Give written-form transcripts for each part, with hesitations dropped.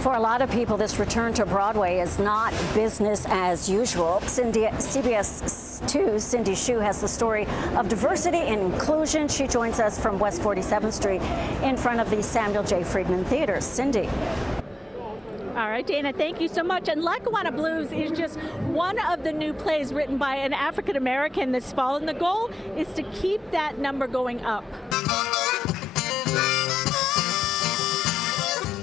For a lot of people, this return to Broadway is not business as usual. CBS 2's Cindy Hsu has the story of diversity and inclusion. She joins us from West 47th Street in front of the Samuel J. Friedman Theater. Cindy. All right, Dana, thank you so much. And Lackawanna Blues is just one of the new plays written by an African American this fall, and the goal is to keep that number going up.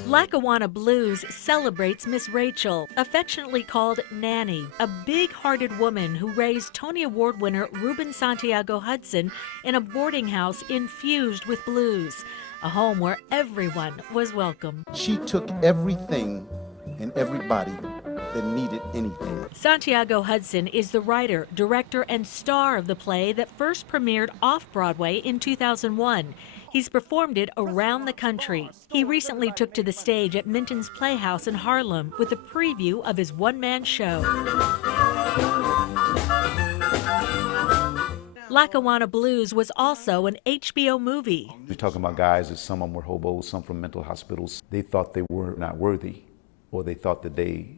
Lackawanna Blues celebrates Miss Rachel, affectionately called Nanny, a big-hearted woman who raised Tony Award winner Ruben Santiago Hudson in a boarding house infused with blues, a home where everyone was welcome. She took everything and everybody that needed anything. Santiago Hudson is the writer, director, and star of the play that first premiered off-Broadway in 2001. He's performed it around the country. He recently took to the stage at Minton's Playhouse in Harlem with a preview of his one-man show. Lackawanna Blues was also an HBO movie. We're talking about guys that some of them were hobos, some from mental hospitals. They thought they were not worthy, or they thought that they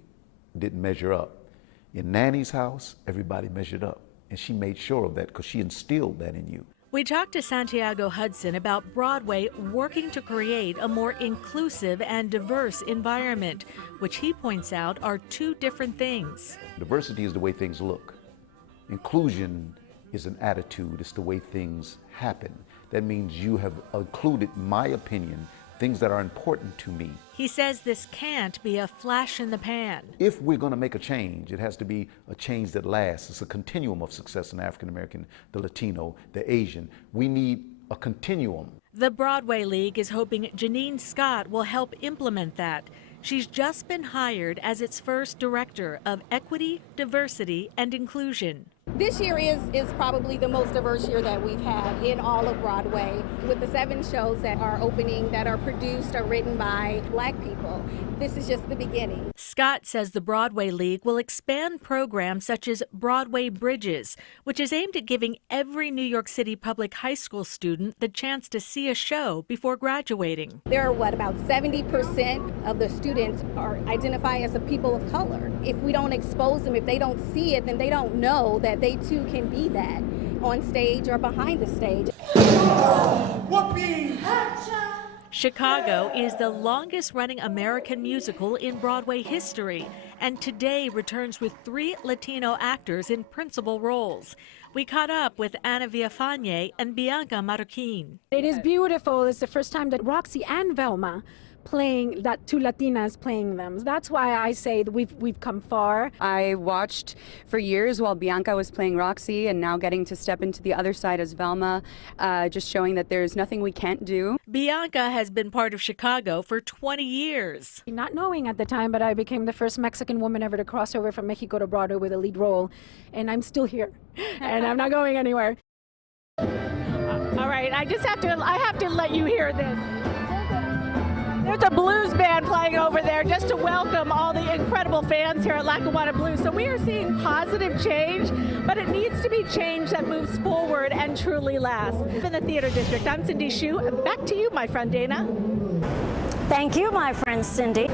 didn't measure up. In Nanny's house, everybody measured up, and she made sure of that because she instilled that in you. We talked to Santiago Hudson about Broadway working to create a more inclusive and diverse environment, which he points out are two different things. Diversity is the way things look. Inclusion is an attitude, it's the way things happen. That means you have included my opinion, things that are important to me. He says this can't be a flash in the pan. If we're going to make a change, it has to be a change that lasts. It's a continuum of success in the African American, the Latino, the Asian. We need a continuum. The Broadway League is hoping Janine Scott will help implement that. She's just been hired as its first director of equity, diversity, and inclusion. This year is probably the most diverse year that we've had in all of Broadway, with the 7 shows that are opening that are produced or written by Black people. This is just the beginning. Scott says the Broadway League will expand programs such as Broadway Bridges, which is aimed at giving every New York City public high school student the chance to see a show before graduating. There are about 70% of the students identify as a people of color. If we don't expose them, if they don't see it, then they don't know that they too can be that on stage or behind the stage. Chicago is the longest-running American musical in Broadway history, and today returns with 3 Latino actors in principal roles. We caught up with Ana Villafañe and Bianca Marroquin. It is beautiful. It's the first time that Roxy and Velma playing, that 2 Latinas playing them. That's why I say that we've come far. I watched for years while Bianca was playing Roxy, and now getting to step into the other side as Velma, just showing that there's nothing we can't do. Bianca has been part of Chicago for 20 years. Not knowing at the time, but I became the first Mexican woman ever to cross over from Mexico to Broadway with a lead role, and I'm still here, and I'm not going anywhere. All right, I have to let you hear this. There's a blues band playing over there just to welcome all the incredible fans here at Lackawanna Blues. So we are seeing positive change, but it needs to be change that moves forward and truly lasts. In the Theater District, I'm Cindy Hsu. Back to you, my friend Dana. Thank you, my friend Cindy.